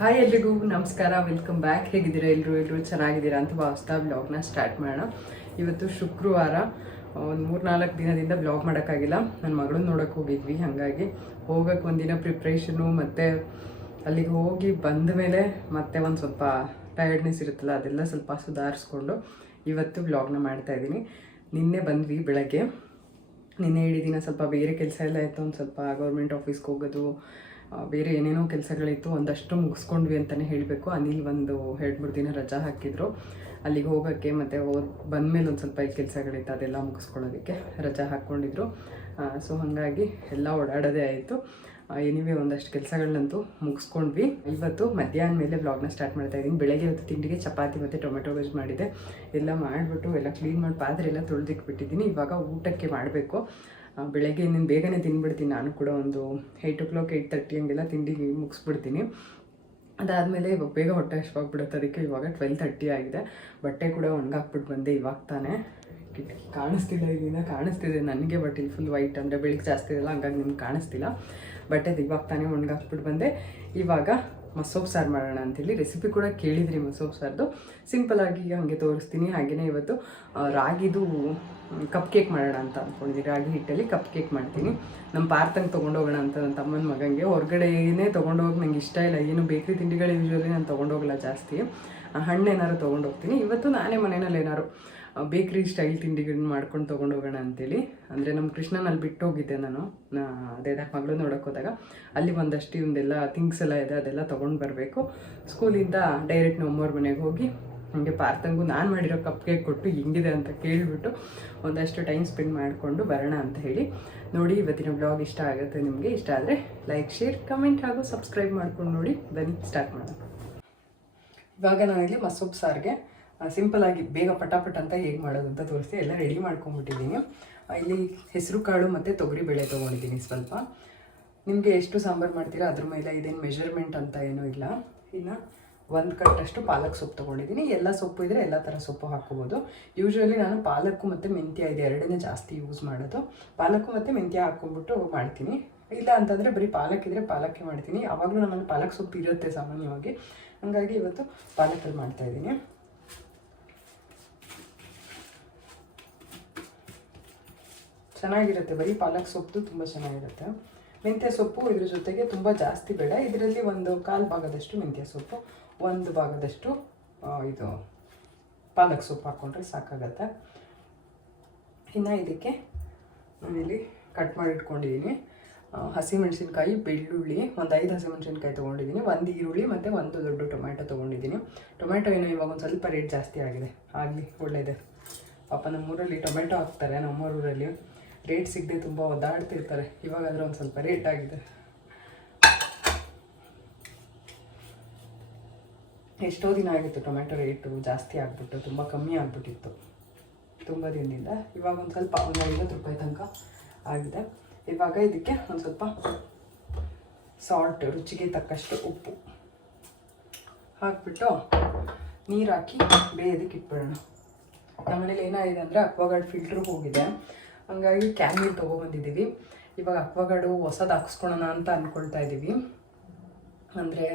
Hi ಎಲ್ರಿಗೂ ನಮಸ್ಕಾರ, welcome back. ಹೇಗಿದ್ದೀರಾ ಎಲ್ಲರೂ ಚೆನ್ನಾಗಿದ್ದೀರಾ ಅಂತ ಭಾವಿಸ್ತಾ ವ್ಲಾಗ್ನ ಸ್ಟಾರ್ಟ್ ಮಾಡೋಣ. ಇವತ್ತು ಶುಕ್ರವಾರ, ಒಂದು 3-4 ದಿನದಿಂದ ವ್ಲಾಗ್ ಮಾಡೋಕ್ಕಾಗಿಲ್ಲ. ನನ್ನ ಮಗಳನ್ನ ನೋಡೋಕೆ ಹೋಗಿದ್ವಿ, ಹಾಗಾಗಿ ಹೋಗೋಕೆ ಒಂದಿನ ಪ್ರಿಪ್ರೇಷನು, ಮತ್ತು ಅಲ್ಲಿಗೆ ಹೋಗಿ ಬಂದ ಮೇಲೆ ಮತ್ತೆ ಒಂದು ಸ್ವಲ್ಪ ಟಯರ್ಡ್ನೆಸ್ ಇರುತ್ತಲ್ಲ, ಅದೆಲ್ಲ ಸ್ವಲ್ಪ ಸುಧಾರಿಸ್ಕೊಂಡು ಇವತ್ತು ವ್ಲಾಗ್ನ ಮಾಡ್ತಾಯಿದ್ದೀನಿ. ನಿನ್ನೆ ಬಂದ್ವಿ ಬೆಳಗ್ಗೆ. ನಿನ್ನೆ ಇಡೀ ದಿನ ಸ್ವಲ್ಪ ಬೇರೆ ಕೆಲಸ ಎಲ್ಲ ಇತ್ತು, ಒಂದು ಸ್ವಲ್ಪ ಗೌರ್ಮೆಂಟ್ ಆಫೀಸ್ಗೆ ಹೋಗೋದು, ಬೇರೆ ಏನೇನೋ ಕೆಲಸಗಳಿತ್ತು, ಒಂದಷ್ಟು ಮುಗಿಸ್ಕೊಂಡ್ವಿ ಅಂತಲೇ ಹೇಳಬೇಕು. ಅನಿಲ್ ಒಂದು 2-3 ದಿನ ರಜಾ ಹಾಕಿದ್ರು ಅಲ್ಲಿಗೆ ಹೋಗೋಕ್ಕೆ, ಮತ್ತು ಬಂದಮೇಲೆ ಒಂದು ಸ್ವಲ್ಪ ಕೆಲಸಗಳಿತ್ತು, ಅದೆಲ್ಲ ಮುಗಿಸ್ಕೊಳ್ಳೋದಕ್ಕೆ ರಜಾ ಹಾಕ್ಕೊಂಡಿದ್ರು. ಸೊ ಹಾಗಾಗಿ ಎಲ್ಲ ಓಡಾಡೋದೇ ಆಯಿತು. ಎನಿವೆ ಒಂದಷ್ಟು ಕೆಲಸಗಳನ್ನಂತೂ ಮುಗಿಸ್ಕೊಂಡ್ವಿ. ಇವತ್ತು ಮಧ್ಯಾಹ್ನ ಮೇಲೆ ವ್ಲಾಗ್ನ ಸ್ಟಾರ್ಟ್ ಮಾಡ್ತಾಯಿದ್ದೀನಿ. ಬೆಳಗ್ಗೆ ಇವತ್ತು ತಿಂಡಿಗೆ ಚಪಾತಿ ಮತ್ತು ಟೊಮೆಟೊ ಗೊಜ್ಜು ಮಾಡಿದೆ. ಎಲ್ಲ ಮಾಡಿಬಿಟ್ಟು ಎಲ್ಲ ಕ್ಲೀನ್ ಮಾಡಿ ಪಾತ್ರೆ ಎಲ್ಲ ತೊಳೆದಿಕ್ಬಿಟ್ಟಿದ್ದೀನಿ. ಇವಾಗ ಊಟಕ್ಕೆ ಮಾಡಬೇಕು. ಬೆಳಗ್ಗೆ ಇನ್ನೇನು ಬೇಗನೆ ತಿಂದ್ಬಿಡ್ತೀನಿ. ನಾನು ಕೂಡ ಒಂದು 8 o'clock 8:30 ಹಂಗೆಲ್ಲ ತಿಂಡಿ ಮುಗಿಸ್ಬಿಡ್ತೀನಿ. ಅದಾದಮೇಲೆ ಇವಾಗ ಬೇಗ ಹೊಟ್ಟೆ ಹಶ್ವಾಗ್ಬಿಡುತ್ತೆ, ಅದಕ್ಕೆ ಇವಾಗ 12:30 ಆಗಿದೆ. ಬಟ್ಟೆ ಕೂಡ ಒಣಗಾಕ್ಬಿಟ್ಟು ಬಂದೆ ಇವಾಗ ತಾನೇ. ಕಾಣಿಸ್ತಿಲ್ಲ, ಇದರಿಂದ ಕಾಣಿಸ್ತಿದೆ ನನಗೆ, ಬಟ್ ಇಲ್ಲಿ ಫುಲ್ ವೈಟ್, ಅಂದರೆ ಬೆಳಿಗ್ಗೆ ಜಾಸ್ತಿ ಇರಲ್ಲ, ಹಂಗಾಗಿ ನಿಮ್ಗೆ ಕಾಣಿಸ್ತಿಲ್ಲ. ಬಟ್ಟೆದು ಇವಾಗ ತಾನೇ ಒಣಗಾಕ್ಬಿಟ್ಟು ಬಂದೆ. ಇವಾಗ ಮಸೊಪ್ಪು ಸಾರು ಮಾಡೋಣ ಅಂತೇಳಿ ರೆಸಿಪಿ ಕೂಡ ಕೇಳಿದ್ರಿ. ಮಸೊಪ್ಪು ಸಾರ್ದು ಸಿಂಪಲಾಗಿ ಹಾಗೆ ತೋರಿಸ್ತೀನಿ. ಹಾಗೆಯೇ ಇವತ್ತು ರಾಗಿದು ಕಪ್ ಕೇಕ್ ಮಾಡೋಣ ಅಂತ ಅಂದ್ಕೊಂಡಿದ್ದೀನಿ. ರಾಗಿ ಹಿಟ್ಟಲ್ಲಿ ಕಪ್ ಕೇಕ್ ಮಾಡ್ತೀನಿ. ನಮ್ಮ ಪಾರ್ಥಂಗೆ ತೊಗೊಂಡೋಗೋಣ ಅಂತ ನನ್ನ ತಮ್ಮನ ಮಗನಿಗೆ. ಹೊರಗಡೆನೇ ತೊಗೊಂಡೋಗಿ ನಂಗೆ ಇಷ್ಟ ಇಲ್ಲ, ಏನು ಬೇಕ್ರಿ ತಿಂಡಿಗಳು ಯೂಶ್ವಲಿ ನಾನು ತೊಗೊಂಡೋಗಲ್ಲ ಜಾಸ್ತಿ. ಹಣ್ಣೇನಾದ್ರು ತೊಗೊಂಡೋಗ್ತೀನಿ. ಇವತ್ತು ನಾನೇ ಮನೆಯಲ್ಲಿ ಏನಾದ್ರು ಬೇಕ್ರಿ ಸ್ಟೈಲ್ ತಿಂಡಿಗಳನ್ನ ಮಾಡ್ಕೊಂಡು ತೊಗೊಂಡೋಗೋಣ ಅಂತೇಳಿ. ಅಂದರೆ ನಮ್ಮ ಕೃಷ್ಣನಲ್ಲಿ ಬಿಟ್ಟೋಗಿದ್ದೆ ನಾನು, ಅದೇ ಮಗಳು ನೋಡೋಕೆ ಹೋದಾಗ. ಅಲ್ಲಿ ಒಂದಷ್ಟು ಇವನ್ನೆಲ್ಲ ಥಿಂಗ್ಸ್ ಎಲ್ಲ ಇದೆ, ಅದೆಲ್ಲ ತೊಗೊಂಡು ಬರಬೇಕು. ಸ್ಕೂಲಿಂದ ಡೈರೆಕ್ಟ್ ನಮ್ಮವ್ರ ಮನೆಗೆ ಹೋಗಿ ಹಾಗೆ ಪಾರ್ಥಂಗೂ ನಾನು ಮಾಡಿರೋ ಕಪ್ ಕೇಕ್ ಕೊಟ್ಟು ಹೆಂಗಿದೆ ಅಂತ ಕೇಳಿಬಿಟ್ಟು ಒಂದಷ್ಟು ಟೈಮ್ ಸ್ಪೆಂಡ್ ಮಾಡಿಕೊಂಡು ಬರೋಣ ಅಂತ ಹೇಳಿ. ನೋಡಿ, ಇವತ್ತಿನ ಬ್ಲಾಗ್ ಇಷ್ಟ ಆಗುತ್ತೆ ನಿಮಗೆ. ಇಷ್ಟ ಆದರೆ ಲೈಕ್, ಶೇರ್, ಕಮೆಂಟ್ ಹಾಗೂ ಸಬ್ಸ್ಕ್ರೈಬ್ ಮಾಡ್ಕೊಂಡು ನೋಡಿ. ಬನ್ನಿ ಸ್ಟಾರ್ಟ್ ಮಾಡೋಣ. ಇವಾಗ ನಾನಿಲ್ಲಿ ಮಸೊಪ್ಪು ಸಾರಿಗೆ ಸಿಂಪಲಾಗಿ ಬೇಗ ಪಟಾಪಟ್ ಅಂತ ಹೇಗೆ ಮಾಡೋದು ಅಂತ ತೋರಿಸಿ ಎಲ್ಲ ರೆಡಿ ಮಾಡ್ಕೊಂಬಿಟ್ಟಿದ್ದೀನಿ. ಇಲ್ಲಿ ಹೆಸರು ಕಾಳು ಮತ್ತು ತೊಗರಿಬೇಳೆ ತೊಗೊಂಡಿದ್ದೀನಿ ಸ್ವಲ್ಪ. ನಿಮಗೆ ಎಷ್ಟು ಸಾಂಬಾರು ಮಾಡ್ತೀರಾ ಅದ್ರ ಮೇಲೆ, ಇದೇನು ಮೆಷರ್ಮೆಂಟ್ ಅಂತ ಏನೂ ಇಲ್ಲ. ಇನ್ನು 1 ಕಟ್ಟಷ್ಟು ಪಾಲಕ್ ಸೊಪ್ಪು ತೊಗೊಂಡಿದ್ದೀನಿ. ಎಲ್ಲ ಸೊಪ್ಪು ಇದ್ದರೆ ಎಲ್ಲ ಥರ ಸೊಪ್ಪು ಹಾಕ್ಕೋಬೋದು. ಯೂಶ್ವಲಿ ನಾನು ಪಾಲಕ್ಕು ಮತ್ತು ಮೆಂತ್ಯ ಇದೆ ಎರಡನೇ ಜಾಸ್ತಿ ಯೂಸ್ ಮಾಡೋದು. ಪಾಲಕ್ಕು ಮತ್ತು ಮೆಂತ್ಯ ಹಾಕ್ಕೊಂಬಿಟ್ಟು ಮಾಡ್ತೀನಿ. ಇಲ್ಲ ಅಂತಂದರೆ ಬರೀ ಪಾಲಕ್ ಇದ್ದರೆ ಪಾಲಕ್ಕೆ ಮಾಡ್ತೀನಿ. ಆವಾಗಲೂ ನಮ್ಮಲ್ಲಿ ಪಾಲಕ್ ಸೊಪ್ಪು ಇರುತ್ತೆ ಸಾಮಾನ್ಯವಾಗಿ, ಹಾಗಾಗಿ ಇವತ್ತು ಪಾಲಕಲ್ಲಿ ಮಾಡ್ತಾಯಿದ್ದೀನಿ. ಚೆನ್ನಾಗಿರುತ್ತೆ, ಬರೀ ಪಾಲಕ್ ಸೊಪ್ಪು ತುಂಬ ಚೆನ್ನಾಗಿರುತ್ತೆ. ಮೆಂತ್ಯ ಸೊಪ್ಪು ಇದ್ರ ಜೊತೆಗೆ ತುಂಬ ಜಾಸ್ತಿ ಬೇಡ. ಇದರಲ್ಲಿ 1/4 ಭಾಗದಷ್ಟು ಮೆಂತ್ಯ ಸೊಪ್ಪು, 1 ಭಾಗದಷ್ಟು ಇದು ಪಾಲಕ್ ಸೊಪ್ಪು ಹಾಕ್ಕೊಂಡ್ರೆ ಸಾಕಾಗತ್ತೆ. ಇನ್ನು ಇದಕ್ಕೆ ನಾನಿಲ್ಲಿ ಕಟ್ ಮಾಡಿ ಇಟ್ಕೊಂಡಿದ್ದೀನಿ ಹಸಿಮೆಣಸಿನ್ಕಾಯಿ, ಬೆಳ್ಳುಳ್ಳಿ, ಒಂದು 5 ಹಸಿಮೆಣಸಿನ್ಕಾಯಿ ತೊಗೊಂಡಿದ್ದೀನಿ, 1 ಈರುಳ್ಳಿ ಮತ್ತು 1 ದೊಡ್ಡ ಟೊಮೆಟೊ ತೊಗೊಂಡಿದ್ದೀನಿ. ಟೊಮೆಟೊ ಏನೋ ಇವಾಗ ಒಂದು ಸ್ವಲ್ಪ ರೇಟ್ ಜಾಸ್ತಿ ಆಗಿದೆ, ಆಗಲಿ ಒಳ್ಳೆಯದೇ. ಪಾಪ ನಮ್ಮೂರಲ್ಲಿ ಟೊಮೆಟೊ ಹಾಕ್ತಾರೆ, ನಮ್ಮೂರಲ್ಲಿ ರೇಟ್ ಸಿಗದೆ ತುಂಬ ಒದ್ದಾಡ್ತಿರ್ತಾರೆ. ಇವಾಗಾದರೆ ಒಂದು ಸ್ವಲ್ಪ ರೇಟ್ ಆಗಿದೆ. ಎಷ್ಟೋ ದಿನ ಆಗಿತ್ತು ಟೊಮೆಟೊ ರೇಟು ಜಾಸ್ತಿ ಆಗಿಬಿಟ್ಟು, ತುಂಬ ಕಮ್ಮಿ ಆಗಿಬಿಟ್ಟಿತ್ತು ತುಂಬ ದಿನದಿಂದ. ಇವಾಗ ಒಂದು ಸ್ವಲ್ಪ ಒಂದು 50 ರೂಪಾಯಿ ತನಕ ಆಗಿದೆ. ಇವಾಗ ಇದಕ್ಕೆ ಒಂದು ಸ್ವಲ್ಪ ಸಾಲ್ಟ್, ರುಚಿಗೆ ತಕ್ಕಷ್ಟು ಉಪ್ಪು ಹಾಕ್ಬಿಟ್ಟು ನೀರು ಹಾಕಿ ಬೇಯೋದಕ್ಕೆ ಇಟ್ಬಿಡೋಣ. ನಮ್ಮನೇಲಿ ಏನಾಗಿದೆ ಅಂದರೆ ಅಕ್ವಾಗಾರ್ಡ್ ಫಿಲ್ಟ್ರ್ ಹೋಗಿದೆ, ಹಂಗಾಗಿ ಕ್ಯಾನ್ ನೀರು ತೊಗೊಬಂದಿದ್ದೀವಿ. ಇವಾಗ ಅಕ್ವಾಗಾರ್ಡು ಹೊಸದು ಹಾಕ್ಸ್ಕೊಳೋಣ ಅಂತ ಅಂದ್ಕೊಳ್ತಾ ಇದ್ದೀವಿ. ಅಂದರೆ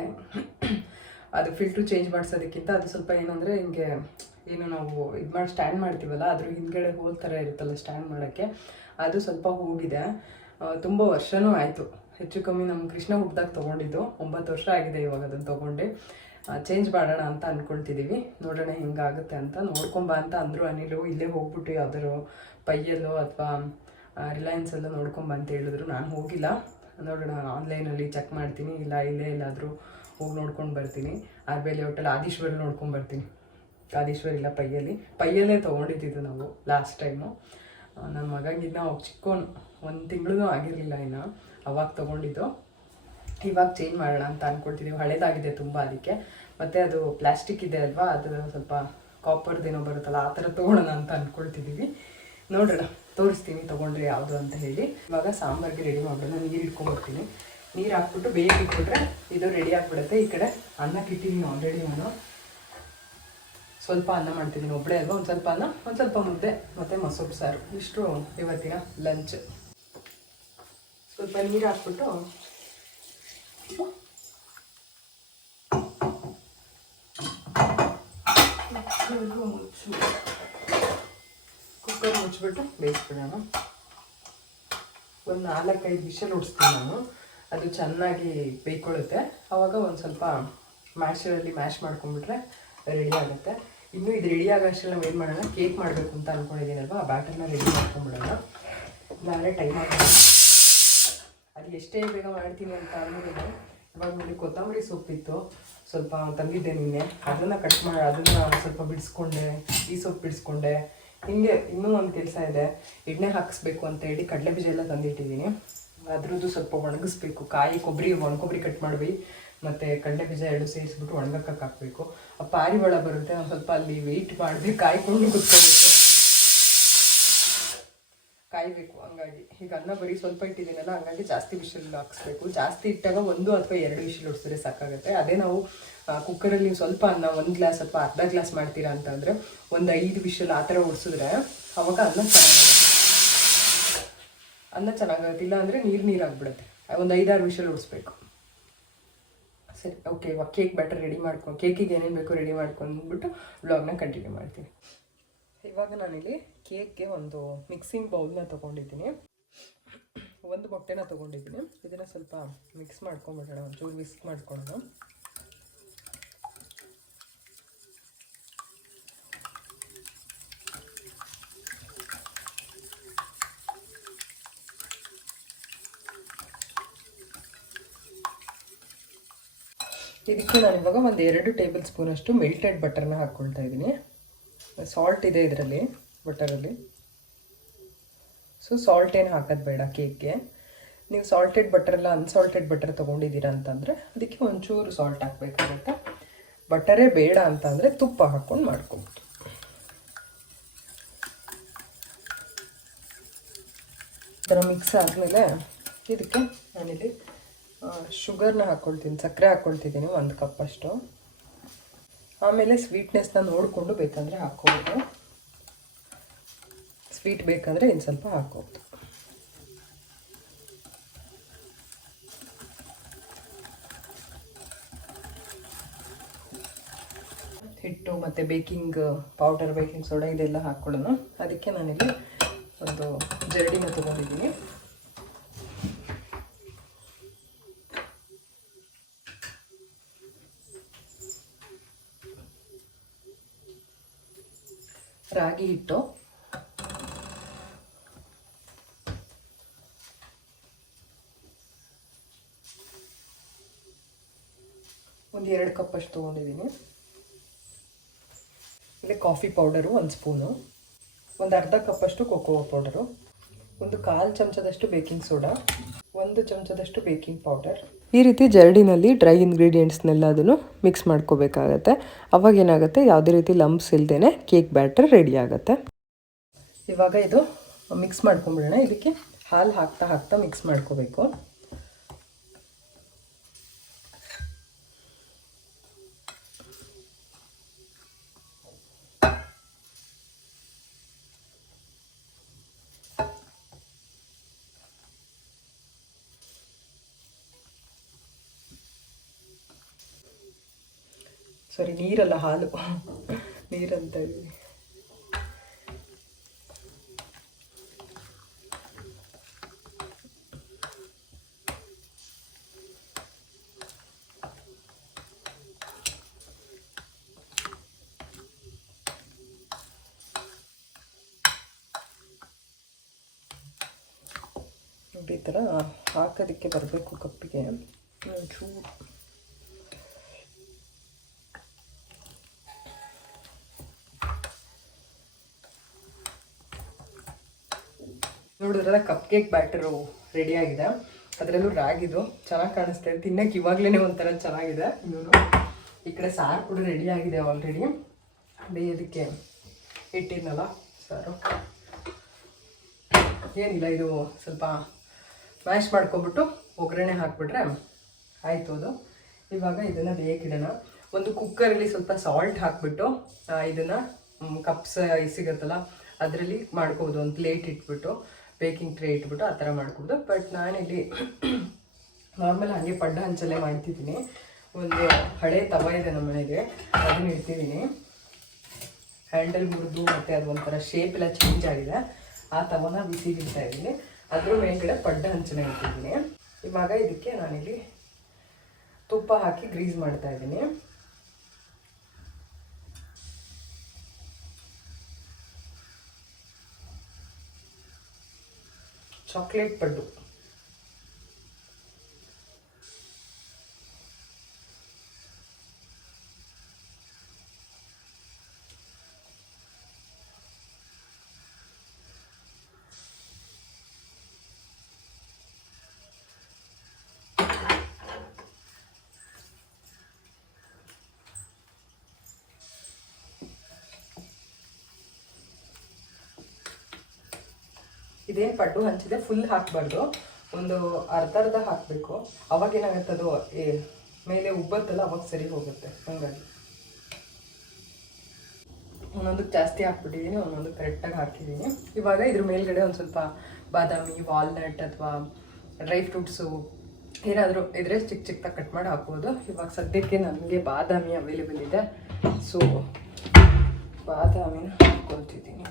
ಅದು ಫಿಲ್ಟ್ರು ಚೇಂಜ್ ಮಾಡಿಸೋದಕ್ಕಿಂತ ಅದು ಸ್ವಲ್ಪ ಏನಂದರೆ ಹಿಂಗೆ ಏನು ನಾವು ಇದು ಮಾಡಿ ಸ್ಟ್ಯಾಂಡ್ ಮಾಡ್ತೀವಲ್ಲ, ಅದ್ರ ಹಿಂದ್ಗಡೆ ಹೋಲ್ ಥರ ಇರುತ್ತಲ್ಲ ಸ್ಟ್ಯಾಂಡ್ ಮಾಡೋಕ್ಕೆ, ಅದು ಸ್ವಲ್ಪ ಹೋಗಿದೆ. ತುಂಬ ವರ್ಷವೂ ಆಯಿತು, ಹೆಚ್ಚು ಕಮ್ಮಿ ನಮ್ಮ ಕೃಷ್ಣ ಹುಟ್ಟಿದಾಗ ತೊಗೊಂಡಿದ್ದು. 9 ವರ್ಷ ಆಗಿದೆ ಇವಾಗ ಅದನ್ನು ತೊಗೊಂಡು. ಚೇಂಜ್ ಮಾಡೋಣ ಅಂತ ಅಂದ್ಕೊಳ್ತಿದ್ದೀವಿ. ನೋಡೋಣ ಹೆಂಗಾಗುತ್ತೆ ಅಂತ. ನೋಡ್ಕೊಂಬ ಅಂತ ಅಂದರು ಅನಿಲು. ಇಲ್ಲೇ ಹೋಗ್ಬಿಟ್ಟು ಯಾವ್ದಾದ್ರು ಪೈಯಲ್ಲೋ ಅಥವಾ ರಿಲಯನ್ಸಲ್ಲೋ ನೋಡ್ಕೊಂಬ ಅಂತ ಹೇಳಿದ್ರು. ನಾನು ಹೋಗಿಲ್ಲ, ನೋಡೋಣ ಆನ್ಲೈನಲ್ಲಿ ಚೆಕ್ ಮಾಡ್ತೀನಿ, ಇಲ್ಲ ಇಲ್ಲೇ ಎಲ್ಲಾದರೂ ಹೋಗಿ ನೋಡ್ಕೊಂಡು ಬರ್ತೀನಿ. ಆರ್ಬೇಲಿ ಹೋಟೆಲ್ ಆದೀಶ್ವರ ನೋಡ್ಕೊಂಡು ಬರ್ತೀನಿ. ಆದೀಶ್ವರ ಇಲ್ಲ ಪೈಯಲ್ಲೇ ತೊಗೊಂಡಿದ್ದು ನಾವು ಲಾಸ್ಟ್ ಟೈಮು. ನನ್ನ ಮಗನಿಗಿನ್ನ ಅವಾಗ ಚಿಕ್ಕವನು, 1 ತಿಂಗಳೂ ಆಗಿರಲಿಲ್ಲ ಇನ್ನು, ಅವಾಗ ತೊಗೊಂಡಿದ್ದು. ಇವಾಗ ಚೇಂಜ್ ಮಾಡೋಣ ಅಂತ ಅಂದ್ಕೊಳ್ತಿದ್ದೀವಿ. ಹಳೇದಾಗಿದೆ ತುಂಬ, ಅದಕ್ಕೆ. ಮತ್ತು ಅದು ಪ್ಲಾಸ್ಟಿಕ್ ಇದೆ ಅಲ್ವಾ, ಅದು ಸ್ವಲ್ಪ ಕಾಪರ್ದೇನೋ ಬರುತ್ತಲ್ಲ, ಆ ಥರ ತೊಗೊಳೋಣ ಅಂತ ಅಂದ್ಕೊಳ್ತಿದ್ದೀವಿ. ನೋಡೋಣ, ತೋರಿಸ್ತೀನಿ ತೊಗೊಂಡ್ರೆ ಯಾವುದು ಅಂತ ಹೇಳಿ. ಇವಾಗ ಸಾಂಬಾರಿಗೆ ರೆಡಿ ಮಾಡೋಣ. ನೀರು ಇಟ್ಕೊಂಡ್ಬರ್ತೀನಿ. ನೀರು ಹಾಕ್ಬಿಟ್ಟು ಬೇಗ ಇಟ್ಬಿಟ್ರೆ ಇದು ರೆಡಿ ಆಗಿಬಿಡುತ್ತೆ. ಈ ಕಡೆ ಅನ್ನಕ್ಕೆ ಇಟ್ಟಿದ್ದೀನಿ ಆಲ್ರೆಡಿ. ನಾನು ಸ್ವಲ್ಪ ಅನ್ನ ಮಾಡ್ತಿದ್ದೀನಿ, ಒಬ್ಬಳೇ ಅಲ್ವಾ. ಒಂದು ಸ್ವಲ್ಪ ಅನ್ನ, ಒಂದು ಸ್ವಲ್ಪ ಮುದ್ದೆ ಮತ್ತು ಮಸೊಪ್ಪು ಸಾರು, ಇಷ್ಟು ಇವತ್ತಿನ ಲಂಚ್. ಸ್ವಲ್ಪ ನೀರು ಹಾಕ್ಬಿಟ್ಟು ಕುಕ್ಕರ್ ಮುಚ್ಚಿಬಿಟ್ಟು ಬೇಯಿಸ್ಬಿಡೋಣ. ಒಂದು 4-5 ವಿಷಲ್ ಹೊಡಿಸ್ತೀನಿ ನಾನು. ಅದು ಚೆನ್ನಾಗಿ ಬೇಯ್ಕೊಳ್ಳುತ್ತೆ. ಆವಾಗ ಒಂದು ಸ್ವಲ್ಪ ಮ್ಯಾಶರಲ್ಲಿ ಮ್ಯಾಶ್ ಮಾಡ್ಕೊಂಡ್ಬಿಟ್ರೆ ರೆಡಿ ಆಗುತ್ತೆ. ಇನ್ನೂ ಇದು ರೆಡಿ ಆಗೋಷ್ಟರಲ್ಲಿ ನಾವು ಏನು ಮಾಡೋಣ, ಕೇಕ್ ಮಾಡಬೇಕು ಅಂತ ಅಂದ್ಕೊಂಡಿದ್ದೀನಲ್ವ, ಆ ಬ್ಯಾಟರ್ನ ರೆಡಿ ಮಾಡ್ಕೊಂಡ್ಬಿಡೋಣ. ಇಲ್ಲಾಂದರೆ ಟೈಮ್ ಆಗೋಣ. ಅದು ಎಷ್ಟೇ ಬೇಗ ಮಾಡ್ತೀನಿ ಅಂತ ಅಂದ್ಮೇಲೆ ಇವಾಗ ನೋಡಿ ಕೊತ್ತಂಬರಿ ಸೊಪ್ಪಿತ್ತು ಸ್ವಲ್ಪ ತಂದಿದ್ದೆ ನಿನ್ನೆ, ಅದನ್ನು ಕಟ್ ಮಾಡಿ ಅದನ್ನು ಸ್ವಲ್ಪ ಬಿಡಿಸ್ಕೊಂಡೆ, ಈ ಸೊಪ್ಪು ಬಿಡಿಸ್ಕೊಂಡೆ. ಹಿಂಗೆ ಇನ್ನೂ ಒಂದು ಕೆಲಸ ಇದೆ, ಎಣ್ಣೆ ಹಾಕಿಸ್ಬೇಕು ಅಂತ ಹೇಳಿ ಕಡಲೆ ಬೀಜ ಎಲ್ಲ ತಂದಿಟ್ಟಿದ್ದೀನಿ. ಅದ್ರದ್ದು ಸ್ವಲ್ಪ ಒಣಗಿಸ್ಬೇಕು. ಒಣಕೊಬ್ಬರಿ ಕಟ್ ಮಾಡಿ ಮತ್ತು ಕಡಲೆ ಬೀಜ 2 ಸೇರಿಸ್ಬಿಟ್ಟು ಒಣಗಕ್ಕೆ ಹಾಕಬೇಕು. ಆ ಪಾರಿವಾಳ ಬರುತ್ತೆ, ಒಂದು ಸ್ವಲ್ಪ ಅಲ್ಲಿ ವೆಯ್ಟ್ ಮಾಡಬೇಕು, ಕಾಯ್ಕೊಂಡು ಕುತ್ಕೋಬೇಕು, ಕಾಯಬೇಕು. ಹಂಗಾಗಿ ಈಗ ಅನ್ನ ಬರೀ ಸ್ವಲ್ಪ ಇಟ್ಟಿದ್ದೀನಲ್ಲ, ಹಂಗಾಗಿ ಜಾಸ್ತಿ ವಿಷಲ್ ಹಾಕಿಸ್ಬೇಕು. ಜಾಸ್ತಿ ಇಟ್ಟಾಗ 1 ಅಥವಾ 2 ವಿಷಲ್ ಹೊಡಿಸಿದ್ರೆ ಸಾಕಾಗುತ್ತೆ. ಅದೇ ನಾವು ಕುಕ್ಕರಲ್ಲಿ ಸ್ವಲ್ಪ ಅನ್ನ 1 ಗ್ಲಾಸ್ ಅಥವಾ ಅರ್ಧ ಗ್ಲಾಸ್ ಮಾಡ್ತೀರಾ ಅಂತಂದರೆ ಒಂದು 5 ವಿಷಲ್ ಆ ಥರ ಹೊಡಿಸಿದ್ರೆ ಅವಾಗ ಅನ್ನ ಚೆನ್ನಾಗಾಗುತ್ತೆ. ಇಲ್ಲ ಅಂದರೆ ನೀರಾಗ್ಬಿಡುತ್ತೆ. ಒಂದು 5-6 ವಿಷಲ್ ಹೊಡಿಸ್ಬೇಕು. ಸರಿ, ಓಕೆ. ಇವಾಗ ಕೇಕ್ ಬ್ಯಾಟರ್ ರೆಡಿ ಮಾಡ್ಕೊಂಡು, ಕೇಕಿಗೆ ಏನೇನು ಬೇಕೋ ರೆಡಿ ಮಾಡ್ಕೊಂಡ್ಬಿಟ್ಟು ವ್ಲಾಗ್ನ ಕಂಟಿನ್ಯೂ ಮಾಡ್ತೀನಿ. ಇವಾಗ ನಾನಿಲ್ಲಿ ಕೇಕ್ಗೆ ಒಂದು ಮಿಕ್ಸಿಂಗ್ ಬೌಲ್ನ ತೊಗೊಂಡಿದ್ದೀನಿ, 1 ಮೊಟ್ಟೆನ ತೊಗೊಂಡಿದ್ದೀನಿ. ಇದನ್ನು ಸ್ವಲ್ಪ ಮಿಕ್ಸ್ ಮಾಡ್ಕೊಂಬಿಡೋಣ, ಒಂಚೂರು ವಿಸ್ಕ್ ಮಾಡ್ಕೊಳ್ಳೋಣ. ಇದಕ್ಕೆ ನಾನು ಇವಾಗ ಒಂದು 2 ಟೇಬಲ್ ಸ್ಪೂನಷ್ಟು ಮೆಲ್ಟೆಡ್ ಬಟರ್ನ ಹಾಕ್ಕೊಳ್ತಾ ಇದ್ದೀನಿ. ಸಾಲ್ಟ್ ಇದೆ ಇದರಲ್ಲಿ, ಬಟರಲ್ಲಿ. ಸೊ ಸಾಲ್ಟ್ ಏನು ಹಾಕೋದು ಬೇಡ ಕೇಕ್ಗೆ. ನೀವು ಸಾಲ್ಟೆಡ್ ಬಟರ್ ಇಲ್ಲ ಅನ್ಸಾಲ್ಟೆಡ್ ಬಟರ್ ತೊಗೊಂಡಿದ್ದೀರಾ ಅಂತಂದರೆ ಅದಕ್ಕೆ ಒಂಚೂರು ಸಾಲ್ಟ್ ಹಾಕಬೇಕಾಗುತ್ತೆ. ಬಟರೇ ಬೇಡ ಅಂತಂದರೆ ತುಪ್ಪ ಹಾಕ್ಕೊಂಡು ಮಾಡ್ಕೊಬೋದು. ಈ ಥರ ಮಿಕ್ಸ್ ಆದಮೇಲೆ ಇದಕ್ಕೆ ನಾನಿಲ್ಲಿ ಶುಗರ್ನ ಹಾಕ್ಕೊಳ್ತೀನಿ, ಸಕ್ಕರೆ ಹಾಕ್ಕೊಳ್ತಿದ್ದೀನಿ 1 ಕಪ್ಪಷ್ಟು. ಆಮೇಲೆ ಸ್ವೀಟ್ನೆಸ್ನ ನೋಡಿಕೊಂಡು ಬೇಕಂದರೆ ಹಾಕ್ಕೋಬೋದು, ಸ್ವೀಟ್ ಬೇಕಂದರೆ ಇನ್ನು ಸ್ವಲ್ಪ ಹಾಕ್ಕೋಬೋದು. ಹಿಟ್ಟು ಮತ್ತು ಬೇಕಿಂಗ್ ಪೌಡರ್, ಬೇಕಿಂಗ್ ಸೋಡಾ ಇದೆಲ್ಲ ಹಾಕ್ಕೊಳ್ಳೋಣ. ಅದಕ್ಕೆ ನಾನಿಲ್ಲಿ ಒಂದು ಜರಡಿನ ತೊಗೊಂಡಿದ್ದೀನಿ. ರಾಗಿ ಹಿಟ್ಟು, ಒಂದು 2 ಕಪ್ಪಷ್ಟು ತೊಗೊಂಡಿದ್ದೀನಿ. ಇಲ್ಲಿ ಕಾಫಿ ಪೌಡರು 1 ಸ್ಪೂನು, ಒಂದು ಅರ್ಧ ಕಪ್ಪಷ್ಟು ಕೊಕೋ ಪೌಡರು, ಒಂದು 1/4 ಚಮಚದಷ್ಟು ಬೇಕಿಂಗ್ ಸೋಡಾ, 1 ಚಮಚದಷ್ಟು ಬೇಕಿಂಗ್ ಪೌಡರ್. ಈ ರೀತಿ ಜರಡಿನಲ್ಲಿ ಡ್ರೈ ಇಂಗ್ರೀಡಿಯೆಂಟ್ಸ್ನೆಲ್ಲ ಅದನ್ನು ಮಿಕ್ಸ್ ಮಾಡ್ಕೋಬೇಕಾಗತ್ತೆ. ಅವಾಗ ಏನಾಗುತ್ತೆ, ಯಾವುದೇ ರೀತಿ ಲಂಪ್ಸ್ ಇಲ್ಲದೇ ಕೇಕ್ ಬ್ಯಾಟರ್ ರೆಡಿ ಆಗುತ್ತೆ. ಇವಾಗ ಇದು ಮಿಕ್ಸ್ ಮಾಡ್ಕೊಂಬಿಡೋಣ. ಇದಕ್ಕೆ ಹಾಲು ಹಾಕ್ತಾ ಮಿಕ್ಸ್ ಮಾಡ್ಕೋಬೇಕು. ಸಾರಿ, ನೀರಲ್ಲ, ಹಾಲು, ನೀರಂತ ಇದ್ದೀವಿ. ಈ ಥರ ಹಾಕೋದಕ್ಕೆ ಬರಬೇಕು ಕಪ್ಪಿಗೆ. ಚೂರು ನೋಡಿದ್ರಲ್ಲ, ಕಪ್ ಕೇಕ್ ಬ್ಯಾಟರು ರೆಡಿಯಾಗಿದೆ. ಅದರಲ್ಲೂ ರಾಗಿದು ಚೆನ್ನಾಗಿ ಕಾಣಿಸ್ತಾ ಇದೆ. ತಿನ್ನಕ್ಕೆ ಇವಾಗಲೇ ಒಂಥರ ಚೆನ್ನಾಗಿದೆ. ಇನ್ನೂ ಈ ಕಡೆ ಸಾರು ಕೂಡ ರೆಡಿಯಾಗಿದೆ ಆಲ್ರೆಡಿ. ಬೇಯೋದಕ್ಕೆ ಇಟ್ಟಿದ್ನಲ್ಲ ಸಾರು. ಏನಿಲ್ಲ, ಇದು ಸ್ವಲ್ಪ ಮ್ಯಾಶ್ ಮಾಡ್ಕೊಬಿಟ್ಟು ಒಗ್ಗರಣೆ ಹಾಕ್ಬಿಟ್ರೆ ಆಯಿತು ಅದು. ಇವಾಗ ಇದನ್ನು ಬೇಯಕ್ಕಿಡೋಣ. ಒಂದು ಕುಕ್ಕರಲ್ಲಿ ಸ್ವಲ್ಪ ಸಾಲ್ಟ್ ಹಾಕ್ಬಿಟ್ಟು ಇದನ್ನು ಕಪ್ಸ್ ಸಿಗುತ್ತಲ್ಲ ಅದರಲ್ಲಿ ಮಾಡ್ಕೋಬೋದು. ಒಂದು ಪ್ಲೇಟ್ ಇಟ್ಬಿಟ್ಟು, ಬೇಕಿಂಗ್ ಟ್ರೇ ಇಟ್ಬಿಟ್ಟು ಆ ಥರ ಮಾಡ್ಕೋಬೋದು. ಬಟ್ ನಾನಿಲ್ಲಿ ನಾರ್ಮಲ್ ಹಾಗೆ ಪಡ್ಡ ಹಂಚಲ್ಲೇ ಮಾಡ್ತಿದ್ದೀನಿ. ಒಂದು ಹಳೆ ತವ ಇದೆ ನಮ್ಮ ಮನೆಗೆ, ಅದನ್ನು ಇಡ್ತಿದ್ದೀನಿ. ಹ್ಯಾಂಡಲ್ ಮುರಿದು ಮತ್ತು ಅದು ಒಂಥರ ಶೇಪ್ ಎಲ್ಲ ಚೇಂಜ್ ಆಗಿದೆ. ಆ ತವನ ಬಿಸಿಗಿಡ್ತಾ ಇದ್ದೀನಿ. ಅದ್ರ ಮೇಲ್ಗಡೆ ಪಡ್ಡ ಹಂಚನ ಇಟ್ಟಿದ್ದೀನಿ. ಇವಾಗ ಇದಕ್ಕೆ ನಾನಿಲ್ಲಿ ತುಪ್ಪ ಹಾಕಿ ಗ್ರೀಸ್ ಮಾಡ್ತಾ ಇದ್ದೀನಿ. ಚಾಕ್ಲೇಟ್ ಪಡ್ಡು. ಇದೇನು ಪಡ್ಡು ಹಂಚಿದೆ ಫುಲ್ ಹಾಕಬಾರ್ದು, ಒಂದು ಅರ್ಧ ಹಾಕಬೇಕು. ಅವಾಗೇನಾಗುತ್ತೆ ಅದು ಮೇಲೆ ಉಬ್ಬತ್ತಲ್ಲ, ಅವಾಗ ಸರಿ ಹೋಗುತ್ತೆ. ಹಂಗಾಗಿ ಒಂದೊಂದಕ್ಕೆ ಜಾಸ್ತಿ ಹಾಕ್ಬಿಟ್ಟಿದ್ದೀನಿ, ಒಂದೊಂದಕ್ಕೆ ಕರೆಕ್ಟಾಗಿ ಹಾಕಿದ್ದೀನಿ. ಇವಾಗ ಇದ್ರ ಮೇಲ್ಗಡೆ ಒಂದು ಸ್ವಲ್ಪ ಬಾದಾಮಿ, ವಾಲ್ನಟ್ ಅಥವಾ ಡ್ರೈ ಫ್ರೂಟ್ಸು ಏನಾದರೂ ಇದ್ರೆ ಚಿಕ್ಕ ಚಿಕ್ಕದಾಗಿ ಕಟ್ ಮಾಡಿ ಹಾಕ್ಬೋದು. ಇವಾಗ ಸದ್ಯಕ್ಕೆ ನನಗೆ ಬಾದಾಮಿ ಅವೈಲೇಬಲ್ ಇದೆ, ಸೊ ಬಾದಾಮಿನ ಹಾಕ್ಕೊಳ್ತಿದ್ದೀನಿ.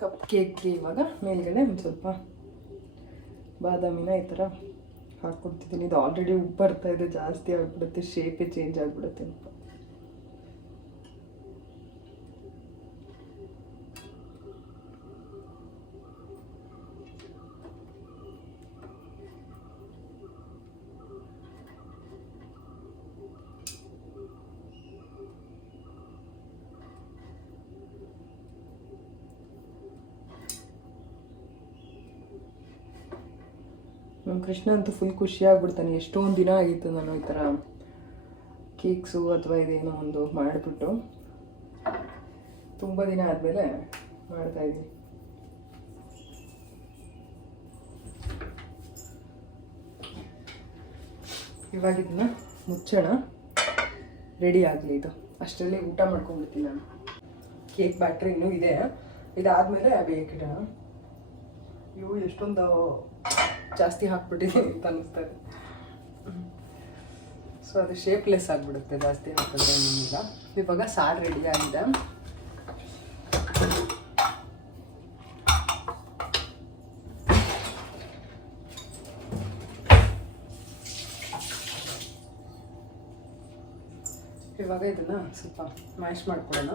ಕಪ್ ಕೇಕ್ಗೆ ಇವಾಗ ಮೇಲ್ಗಡೆ ಒಂದು ಸ್ವಲ್ಪ ಬಾದಾಮಿನ ಈ ಥರ ಹಾಕ್ಕೊಡ್ತಿದ್ದೀನಿ. ಇದು ಆಲ್ರೆಡಿ ಉಪ್ಪು ಬರ್ತಾ ಇದೆ, ಜಾಸ್ತಿ ಆಗಿಬಿಡುತ್ತೆ, ಶೇಪೇ ಚೇಂಜ್ ಆಗಿಬಿಡುತ್ತೆ ಅಂತ. ನಮ್ಮ ಕೃಷ್ಣ ಅಂತೂ ಫುಲ್ ಖುಷಿಯಾಗ್ಬಿಡ್ತಾನೆ. ಎಷ್ಟೊಂದು ದಿನ ಆಗಿತ್ತು ನಾನು ಈ ಥರ ಕೇಕ್ಸು ಅಥವಾ ಇದೇನೋ ಒಂದು ಮಾಡಿಬಿಟ್ಟು, ತುಂಬ ದಿನ ಆದಮೇಲೆ ಮಾಡ್ತಾಯಿದ್ದೀನಿ. ಇವಾಗ ಇದನ್ನ ಮುಚ್ಚೋಣ, ರೆಡಿ ಆಗಲಿ. ಇದು ಅಷ್ಟರಲ್ಲಿ ಊಟ ಮಾಡ್ಕೊಂಡ್ಬಿಡ್ತೀನಿ ನಾನು. ಕೇಕ್ ಬ್ಯಾಟ್ರಿ ಇನ್ನೂ ಇದೆ, ಇದಾದಮೇಲೆ ಬೇಕಿಡೋಣ. ಇವು ಎಷ್ಟೊಂದು ಜಾಸ್ತಿ ಹಾಕ್ಬಿಟ್ಟಿದ್ದೀನಿ ಅಂತ ಅನ್ನಿಸ್ತಾರೆ. ಸೊ ಅದು ಶೇಪ್ಲೆಸ್ ಆಗಿಬಿಡುತ್ತೆ ಜಾಸ್ತಿ ಹಾಕಿದ್ರೆ ಏನಿಲ್ಲ. ಇವಾಗ ಸಾರು ರೆಡಿ ಆಗಿದೆ. ಇವಾಗ ಇದನ್ನು ಸ್ವಲ್ಪ ಮ್ಯಾಶ್ ಮಾಡ್ಕೊಳ್ಳೋಣ.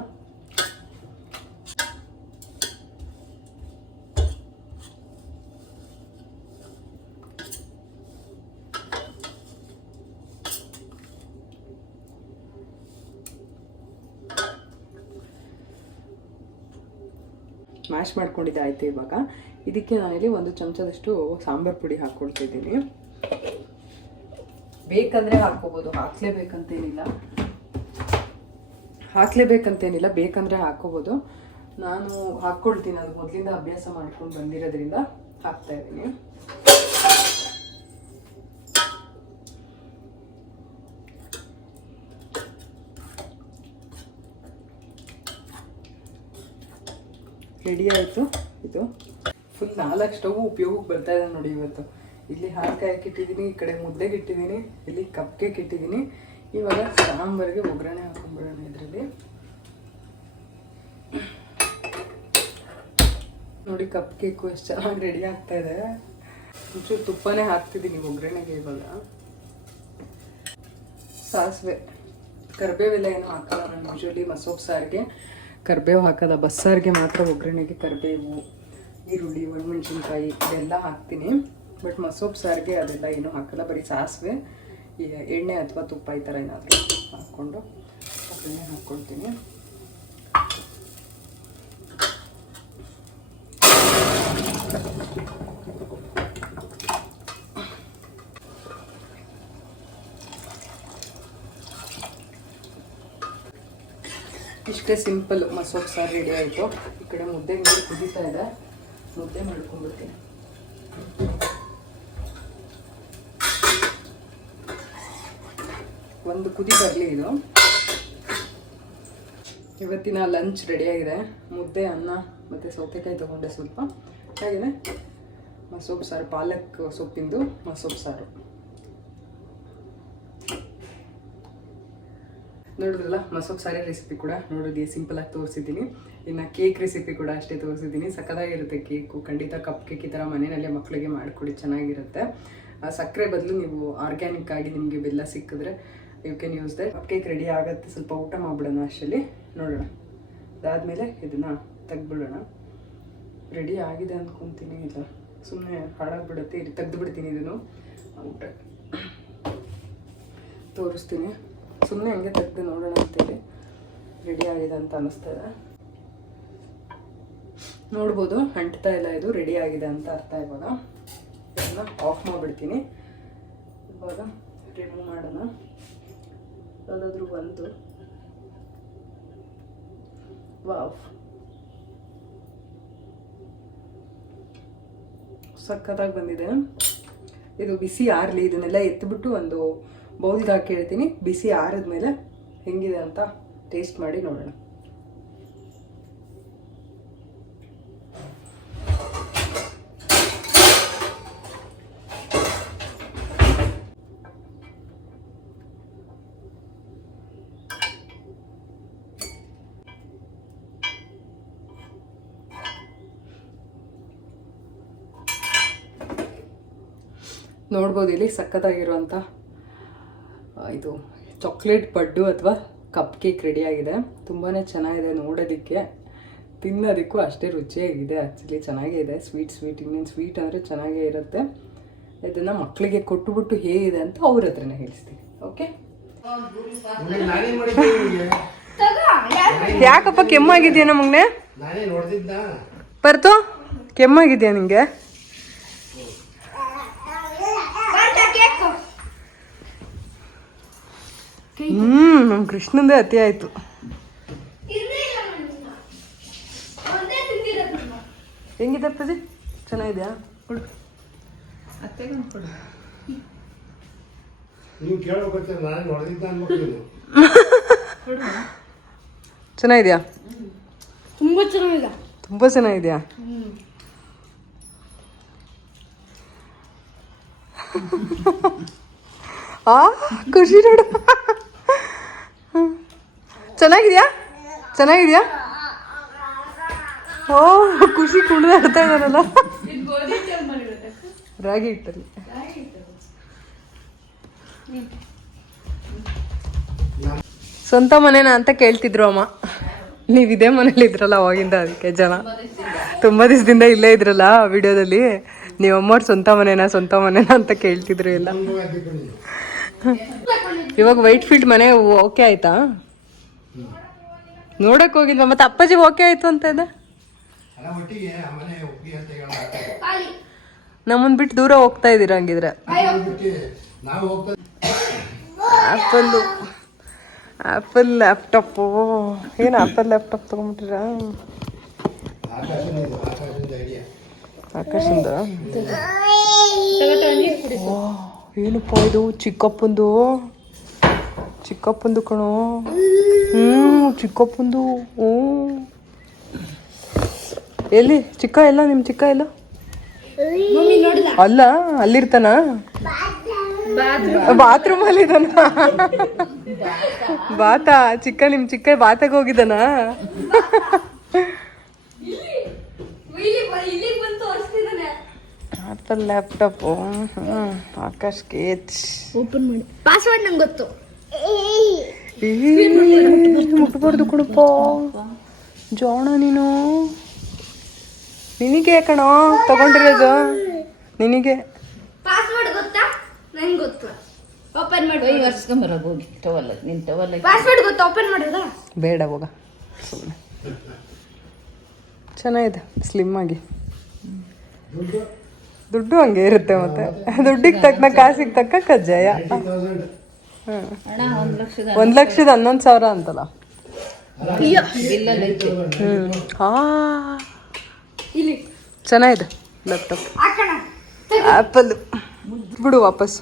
ಮ್ಯಾಶ್ ಮಾಡ್ಕೊಂಡಿದ್ದೆ ಆಯಿತು. ಇವಾಗ ಇದಕ್ಕೆ ನಾನಿಲ್ಲಿ 1 ಚಮಚದಷ್ಟು ಸಾಂಬಾರು ಪುಡಿ ಹಾಕ್ಕೊಳ್ತಿದ್ದೀನಿ. ಬೇಕಂದರೆ ಹಾಕ್ಕೋಬೋದು, ಹಾಕ್ಲೇಬೇಕಂತೇನಿಲ್ಲ, ಬೇಕಂದರೆ ಹಾಕ್ಕೋಬೋದು. ನಾನು ಹಾಕ್ಕೊಳ್ತೀನಿ, ಅದು ಮೊದಲಿಂದ ಅಭ್ಯಾಸ ಮಾಡ್ಕೊಂಡು ಬಂದಿರೋದ್ರಿಂದ ಹಾಕ್ತಾಯಿದ್ದೀನಿ. ರೆಡಿ ಆಯಿತು. ಇದು ಫುಲ್ 4 ಸ್ಟವ್ ಉಪಯೋಗಕ್ಕೆ ಬರ್ತಾ ಇದೆ ನೋಡಿ. ಇವತ್ತು ಇಲ್ಲಿ ಹಾಕಾಯಕ್ಕೆ ಇಟ್ಟಿದ್ದೀನಿ, ಈ ಕಡೆ ಮುದ್ದೆಗೆ ಇಟ್ಟಿದ್ದೀನಿ, ಇಲ್ಲಿ ಕಪ್ ಕೇಕ್ ಇಟ್ಟಿದ್ದೀನಿ. ಇವಾಗ ಸಾಂಬಾರಿಗೆ ಒಗ್ಗರಣೆ ಹಾಕೊಂಡ್ಬಿಡೋಣ. ಇದರಲ್ಲಿ ನೋಡಿ ಕಪ್ ಕೇಕು ಎಷ್ಟು ಚೆನ್ನಾಗಿ ರೆಡಿ ಆಗ್ತಾ ಇದೆ. ಒಂಚೂರು ತುಪ್ಪನೇ ಹಾಕ್ತಿದ್ದೀನಿ ಒಗ್ಗರಣೆಗೆ. ಇವಾಗ ಸಾಸಿವೆ, ಕರಿಬೇವೆಲ್ಲ ಏನು ಹಾಕಲ್ಲ ನಾನು. ಯೂಶ್ವಲಿ ಮಸೊಪ್ಪು ಸಾರಿಗೆ ಕರಿಬೇವು ಹಾಕೋದ, ಬಸ್ಸಾರಿಗೆ ಮಾತ್ರ ಒಗ್ಗರಣೆಗೆ ಕರಿಬೇವು, ಈರುಳ್ಳಿ, ಒಣಮೆಣಸಿನ್ಕಾಯಿ ಇದೆಲ್ಲ ಹಾಕ್ತೀನಿ. ಬಟ್ ಮಸೊಪ್ಪು ಸಾರಿಗೆ ಅದೆಲ್ಲ ಏನೂ ಹಾಕಲ್ಲ, ಬರೀ ಸಾಸಿವೆ, ಎಣ್ಣೆ ಅಥವಾ ತುಪ್ಪ ಈ ಥರ ಏನಾದರೂ ಹಾಕ್ಕೊಂಡು ಒಗ್ಗರಣೆ ಹಾಕ್ಕೊಳ್ತೀನಿ. ಇಷ್ಟೇ ಸಿಂಪಲ್ ಮಸೊಪ್ಪು ಸಾರು ರೆಡಿ ಆಯಿತು. ಈ ಕಡೆ ಮುದ್ದೆ ನೀರು ಕುದೀತಾ ಇದೆ, ಮುದ್ದೆ ಮಾಡ್ಕೊಂಡ್ಬಿಡ್ತೀನಿ. ಒಂದು ಕುದಿ ಬರಲಿ ಇದು. ಇವತ್ತಿನ ಲಂಚ್ ರೆಡಿಯಾಗಿದೆ. ಮುದ್ದೆ, ಅನ್ನ ಮತ್ತು ಸೌತೆಕಾಯಿ ತೊಗೊಂಡೆ ಸ್ವಲ್ಪ. ಹಾಗೆಯೇ ಮಸೊಪ್ಪು ಸಾರು, ಪಾಲಕ್ ಸೊಪ್ಪಿಂದು ಮಸೊಪ್ಪು ಸಾರು. ನೋಡಿದ್ರಲ್ಲ, ಮಸೊಪ್ಪು ಸಾರಿ ರೆಸಿಪಿ ಕೂಡ ನೋಡೋದು ಸಿಂಪಲಾಗಿ ತೋರಿಸಿದ್ದೀನಿ. ಇನ್ನು ಕೇಕ್ ರೆಸಿಪಿ ಕೂಡ ಅಷ್ಟೇ ತೋರಿಸಿದ್ದೀನಿ. ಸಕ್ಕತ್ತಾಗಿರುತ್ತೆ ಕೇಕು. ಖಂಡಿತ ಕಪ್ ಕೇಕ್ ಈ ಥರ ಮನೆಯಲ್ಲೇ ಮಕ್ಕಳಿಗೆ ಮಾಡಿಕೊಡಿ, ಚೆನ್ನಾಗಿರುತ್ತೆ. ಸಕ್ಕರೆ ಬದಲು ನೀವು ಆರ್ಗ್ಯಾನಿಕ್ ಆಗಿ ನಿಮಗೆ ಬೆಲ್ಲ ಸಿಕ್ಕಿದ್ರೆ you can use the. Cupcake ready ಆಗುತ್ತೆ. ಸ್ವಲ್ಪ ಊಟ ಮಾಡಿಬಿಡೋಣ ಅಷ್ಟರಲ್ಲಿ, ನೋಡೋಣ. ಅದಾದಮೇಲೆ ಇದನ್ನು ತೆಗ್ದುಬಿಡೋಣ. ರೆಡಿ ಆಗಿದೆ ಅಂದ್ಕೊತೀನಿ. ಇಲ್ಲ, ಸುಮ್ಮನೆ ಹಾಳಾಗ್ಬಿಡುತ್ತೆ. ಇಲ್ಲಿ ತೆಗೆದು ಬಿಡ್ತೀನಿ. ಇದನ್ನು ಊಟ ತೋರಿಸ್ತೀನಿ. ಸುಮ್ಮನೆ ಹಂಗೆ ತೆಗೆದು ನೋಡೋಣ ಅಂತೇಳಿ. ರೆಡಿ ಆಗಿದೆ ಅಂತ ಅನ್ನಿಸ್ತದೆ. ನೋಡ್ಬೋದು, ಅಂಟ್ತಾ ಇಲ್ಲ. ಇದು ರೆಡಿ ಆಗಿದೆ ಅಂತ ಅರ್ಥ. ಇವಾಗ ಇದನ್ನು ಆಫ್ ಮಾಡಿಬಿಡ್ತೀನಿ. ಇವಾಗ ರಿಮೂವ್ ಮಾಡೋಣ. ಯಾವುದಾದ್ರೂ ಬಂತು. ವಾವ್, ಸಕ್ಕತ್ತಾಗಿ ಬಂದಿದೆ. ಇದು ಬಿಸಿ ಆರಲಿ. ಇದನ್ನೆಲ್ಲ ಎತ್ತಿಬಿಟ್ಟು ಒಂದು ಬೌಲ್ಗೆ ಹಾಕಿ ಹೇಳ್ತೀನಿ. ಬಿಸಿ ಆರಿದ್ಮೇಲೆ ಹೆಂಗಿದೆ ಅಂತ ಟೇಸ್ಟ್ ಮಾಡಿ ನೋಡೋಣ. ನೋಡ್ಬೋದು ಇಲ್ಲಿ ಸಖತ್ತಾಗಿರುವಂಥ ಇದು ಚಾಕ್ಲೇಟ್ ಪಡ್ಡು ಅಥವಾ ಕಪ್ ಕೇಕ್ ರೆಡಿಯಾಗಿದೆ. ತುಂಬಾ ಚೆನ್ನಾಗಿದೆ ನೋಡೋದಕ್ಕೆ, ತಿನ್ನೋದಕ್ಕೂ ಅಷ್ಟೇ ರುಚಿಯಾಗಿದೆ. ಆ್ಯಕ್ಚುಲಿ ಚೆನ್ನಾಗೇ ಇದೆ. ಸ್ವೀಟ್ ಇನ್ನೇನು ಸ್ವೀಟ್ ಅಂದರೆ ಚೆನ್ನಾಗೇ ಇರುತ್ತೆ. ಇದನ್ನು ಮಕ್ಕಳಿಗೆ ಕೊಟ್ಟುಬಿಟ್ಟು ಹೇಗಿದೆ ಅಂತ ಅವ್ರ ಹತ್ರನೇ ಹೇಳಿಸ್ತೀನಿ. ಓಕೆ, ಯಾಕಪ್ಪ ಕೆಮ್ಮಾಗಿದೆಯಾ ನಮಗೆ? ಬರ್ತು, ಕೆಮ್ಮಾಗಿದೆಯಾ ನಿಂಗೆ? ನಮ್ಮ ಕೃಷ್ಣಂದೇ ಅತಿ ಆಯ್ತು. ಹೆಂಗಿದೆ ಪ್ರದಿ? ಚೆನ್ನಾಗಿದೆಯಾ? ಕೊಡು, ಚೆನ್ನಾಗಿದೆಯಾ? ತುಂಬಾ ಚೆನ್ನಾಗಿದೆ. ತುಂಬಾ ಚೆನ್ನಾಗಿದೆಯಾ? ಖುಷಿ ನೋಡು. ಚೆನ್ನಾಗಿದ್ಯಾ? ಚೆನ್ನಾಗಿದ್ಯಾ? ಓ, ಖುಷಿ ಕುಣಿದಾಡ್ತಾ ಇದ್ದಾನಲ್ಲ. ರಾಗಿ ಹಿಟ್ಟಲ್ಲಿ. ಸ್ವಂತ ಮನೆನಾ ಅಂತ ಕೇಳ್ತಿದ್ರು ಅಮ್ಮ. ನೀವು ಇದೇ ಮನೇಲಿ ಇದ್ರಲ್ಲ ಅವಾಗಿಂದ, ಅದಕ್ಕೆ ಜನ ತುಂಬ ದಿವಸದಿಂದ ಇಲ್ಲೇ ಇದ್ರಲ್ಲ ವಿಡಿಯೋದಲ್ಲಿ. ನೀವು ಅಮ್ಮವ್ರ ಸ್ವಂತ ಮನೆನಾ ಅಂತ ಕೇಳ್ತಿದ್ರು ಎಲ್ಲ. ಇವಾಗ ವೈಟ್ ಫೀಲ್ಡ್ ಮನೆ ಓಕೆ ಆಯ್ತಾ? ನೋಡಕ್ ಹೋಗಿಲ್ವಾ? ಮತ್ತೆ ಅಪ್ಪಾಜಿ ಓಕೆ ಆಯ್ತು ಅಂತ ಇದೆ. ನಮ್ಮನ್ ಬಿಟ್ಟು ದೂರ ಹೋಗ್ತಾ ಇದೀರ ಹಂಗಿದ್ರೆ. Apple laptop. ಏನು ಆಪಲ್ ಲ್ಯಾಪ್ಟಾಪ್ ತಗೊಂಡ್ಬಿಟ್ರ? ಆಕಾಶಿಂದ. ಏನಪ್ಪ ಇದು? ಚಿಕ್ಕಪ್ಪಂದು ಕಣೋ. ಚಿಕ್ಕಪ್ಪಂದು. ಎಲ್ಲಿ ಚಿಕ್ಕ? ಎಲ್ಲ ನಿಮ್ಮ ಚಿಕ್ಕ ಎಲ್ಲ? ಅಲ್ಲ, ಅಲ್ಲಿರ್ತಾನ? ಬಾತ್ರೂಮ್ ಅಲ್ಲಿ ಇದಾನ? ಬಾತ ಚಿಕ್ಕ? ನಿಮ್ ಚಿಕ್ಕ ಬಾತಾಗ ಹೋಗಿದ್ದಾನ? Apple laptop. Akash sketch open ಮಾಡಿ. ಪಾಸ್ವರ್ಡ್ ನಂಗೆ ಗೊತ್ತು. ಮುಟ್ಬಾರ್ದು ಕಣಪ್ಪ ಜೋಣ. ನೀನು ನಿನಗೆ ಕಣೋ ತಗೊಂಡಿರೋದು, ನಿನಗೆ. ಪಾಸ್ವರ್ಡ್ ಗೊತ್ತಾ? ನಂಗೆ ಗೊತ್ತು. ಓಪನ್ ಮಾಡಿ. ವರ್ಷಕೊಂಬರೋದು ಹೋಗಿ ಟವಲ್. ನಿನ್ನ ಟವಲ್ ಪಾಸ್ವರ್ಡ್ ಗೊತ್ತಾ? ಓಪನ್ ಮಾಡೋದಾ? ಬೇಡ ಹೋಗ ಸುಮ್ಮನೆ. ಚೆನ್ನಾಗಿದೆ, ಸ್ಲಿಮ್ ಆಗಿ. ದುಡ್ಡು ಹಂಗೆ ಇರುತ್ತೆ. ಮತ್ತೆ ದುಡ್ಡಿಗೆ ತಕ್ಕ ಕಾಸಿಗೆ ತಕ್ಕ ಕಜ್ಜಾಯ. 1,11,000 ಅಂತಲ್ಲ. ಚೆನ್ನಾಗಿದೆ ಲ್ಯಾಪ್ಟಾಪ್. ಆಪಲ್ ಬಿಡು ವಾಪಸ್.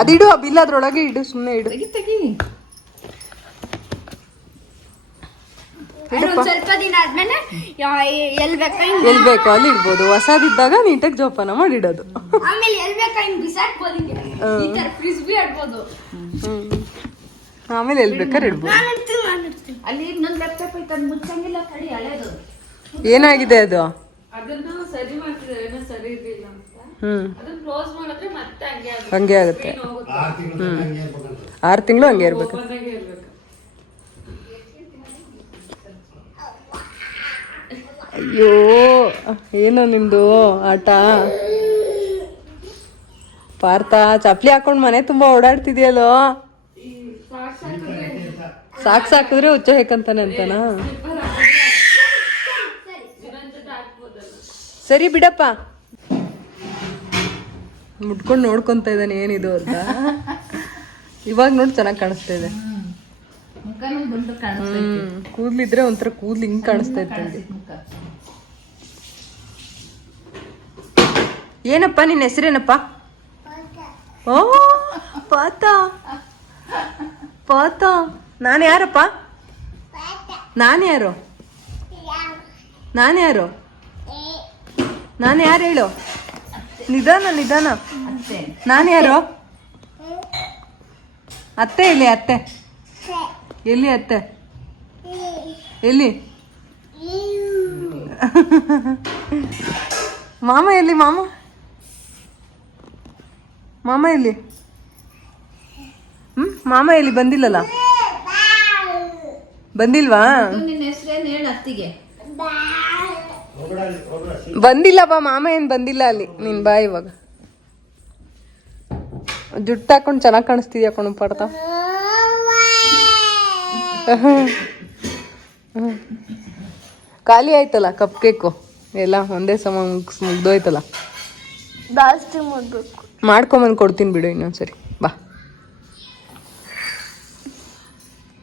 ಅದಿಡು, ಆ ಬಿಲ್ ಅದ್ರೊಳಗೆ ಇಡು, ಸುಮ್ಮನೆ ಇಡು. ಒಂದ್ ಸ್ವಲ್ಪ ದಿನ ಆದ್ಮೇಲೆ ಎಲ್ ಬೇಕಾ ಎಲ್ಲಿ ಬೇಕೋ ಅಲ್ಲಿ ಇಡ್ಬೋದು. ಹೊಸದಿದ್ದಾಗ ನೀಟಾಗಿ ಜೋಪಾನ ಮಾಡಿ ಇಡೋದು. ಆಮೇಲೆ ಎಲ್ ಬೇಕಾ ಹಿಂಗ್ ಬಿಸಾಕ್ಬೋದು. ಹಿಂಗೆ ಈ ತರ ಫ್ರಿಸ್ಬಿ ಆಡ್ಬೋದು. ಆಮೇಲೆ ಎಲ್ಲಿ ಬೇಕಾದ್ರೆ ಇಡ್ಬೋದು. ನಾನು ಇಡ್ತೀನಿ. ಅಲ್ಲಿ ಇನ್ನೊಂದು ಲ್ಯಾಪ್ಟಾಪ್ ಐತೆ ಅದು ಮುಚ್ಚಂಗಿಲ್ಲ ತಡಿ ಹಳೇದು. ಏನಾಗಿದೆ ಅದು? ಅದನ್ನ ಸರಿ ಮಾಡ್ತಿದ್ದಾರೆ, ಏನೋ ಸರಿ ಇರ್ಲಿಲ್ಲ ಅಂತ. ಅದನ್ನ ಕ್ಲೋಸ್ ಮಾಡಿದ್ರೆ ಮತ್ತೆ ಹಂಗೆ ಆಗುತ್ತೆ. 6 ತಿಂಗಳು ಹಂಗೆ ಇರ್ಬೇಕು. ಓಪನ್ನಾಗೆ ಇರ್ಬೇಕು. ಅಯ್ಯೋ ಏನೋ ನಿಮ್ದು ಆಟ. ಪಾರ್ಥ ಚಪ್ಲಿ ಹಾಕೊಂಡ್ ಮನೆ ತುಂಬಾ ಓಡಾಡ್ತಿದ್ಯಲ್ಲೋ. ಸಾಕಿದ್ರೆ ಹುಚ್ಚ ಹೇಕಂತಾನೆ ಅಂತನಾ? ಸರಿ ಬಿಡಪ್ಪ. ಮುಟ್ಕೊಂಡು ನೋಡ್ಕೊಂತ ಇದ್ದಾನೆ ಏನಿದು ಅಂತ. ಇವಾಗ ನೋಡಿ ಚೆನ್ನಾಗಿ ಕಾಣಿಸ್ತಾ ಇದೆ. ಮುಖನೂ ಗುಂಡು ಕಾಣಿಸ್ತೈತಿ. ಕೂದ್ಲಿದ್ರೆ ಒಂಥರ ಕೂದ್ಲು ಹಿಂಗ್ ಕಾಣಿಸ್ತಾ ಇತ್ತು ನಂಗೆ. ಏನಪ್ಪ ನಿನ್ನ ಹೆಸರೇನಪ್ಪ? ಓ ಪಾತ ಪಾತ. ನಾನು ಯಾರಪ್ಪ? ನಾನು ಯಾರು? ನಾನು ಯಾರು? ನಾನು ಯಾರು ಹೇಳು? ನಿಧಾನ ನಿಧಾನ. ನಾನು ಯಾರು? ಅತ್ತೆ ಎಲ್ಲಿ? ಅತ್ತೆ ಎಲ್ಲಿ? ಅತ್ತೆ ಎಲ್ಲಿ? ಮಾಮ ಎಲ್ಲಿ? ಮಾಮ ಮಾಮ ಎಲ್ಲಿ? ಮಾಮ ಎಲ್ಲಿ? ಬಂದಿಲ್ಲಲ್ಲ? ಬಂದಿಲ್ವಾ? ನಿನ್ನ ಹೆಸರೇನು ಹೇಳು ಅತ್ತಿಗೆ. ಬಂದಿಲ್ಲ ಬಾ. ಮಾಮ ಏನ್ ಬಂದಿಲ್ಲ ಅಲ್ಲಿ. ನೀನ್ ಬಾ ಇವಾಗ. ಜುಟ್ಟು ಹಾಕೊಂಡು ಚೆನ್ನಾಗಿ ಕಾಣಿಸ್ತಿದ್ಯಾ ಕಣು ಪಾಡ್ತ. ಖಾಲಿ ಆಯ್ತಲ್ಲ ಕಪ್ ಕೇಕು ಎಲ್ಲ ಒಂದೇ ಸಮ ಮುಗ್ದೋಯ್ತಲ್ಲ. ಜಾಸ್ತಿ ಮಾಡ್ಬೇಕು. ಮಾಡ್ಕೊಂಬಂದು ಕೊಡ್ತೀನಿ ಬಿಡು ಇನ್ನೊಂದ್ಸರಿ. ಬಾ.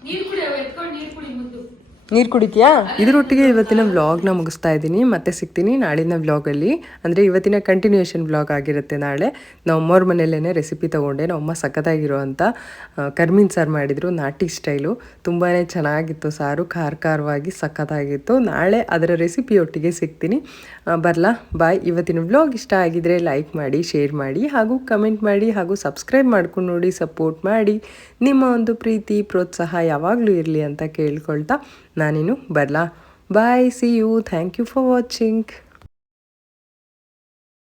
ನೀರ್ ಕುಡಿ, ಎತ್ಕೊಂಡು ನೀರ್ ಕುಡಿ ಮುದ್ದು. ನೀರು ಕುಡಿತೀಯಾ? ಇದರೊಟ್ಟಿಗೆ ಇವತ್ತಿನ ವ್ಲಾಗ್ನ ಮುಗಿಸ್ತಾ ಇದ್ದೀನಿ. ಮತ್ತೆ ಸಿಗ್ತೀನಿ ನಾಳಿನ ವ್ಲಾಗಲ್ಲಿ. ಅಂದರೆ ಇವತ್ತಿನ ಕಂಟಿನ್ಯೂಯೇಷನ್ ವ್ಲಾಗ್ ಆಗಿರುತ್ತೆ ನಾಳೆ. ನಮ್ಮವ್ರ ಮನೆಯಲ್ಲೇ ರೆಸಿಪಿ ತೊಗೊಂಡೆ. ನಮ್ಮಮ್ಮ ಸಖತ್ತಾಗಿರೋವಂಥ ಕರ್ಮೀನ್ ಸಾರು ಮಾಡಿದರು, ನಾಟಿ ಸ್ಟೈಲು. ತುಂಬಾ ಚೆನ್ನಾಗಿತ್ತು ಸಾರು, ಖಾರವಾಗಿ ಸಖತ್ತಾಗಿತ್ತು. ನಾಳೆ ಅದರ ರೆಸಿಪಿಯೊಟ್ಟಿಗೆ ಸಿಗ್ತೀನಿ. ಬರಲಾ? ಬಾಯ್. ಇವತ್ತಿನ ವ್ಲಾಗ್ ಇಷ್ಟ ಆಗಿದ್ರೆ ಲೈಕ್ ಮಾಡಿ, ಶೇರ್ ಮಾಡಿ, ಹಾಗೂ ಕಮೆಂಟ್ ಮಾಡಿ, ಹಾಗೂ ಸಬ್ಸ್ಕ್ರೈಬ್ ಮಾಡ್ಕೊಂಡು ನೋಡಿ, ಸಪೋರ್ಟ್ ಮಾಡಿ. ನಿಮ್ಮ ಒಂದು ಪ್ರೀತಿ ಪ್ರೋತ್ಸಾಹ ಯಾವಾಗಲೂ ಇರಲಿ ಅಂತ ಕೇಳ್ಕೊಳ್ತಾ ನಾನಿನ್ನು ಬರಲಾ? Bye. See you. Thank you for watching.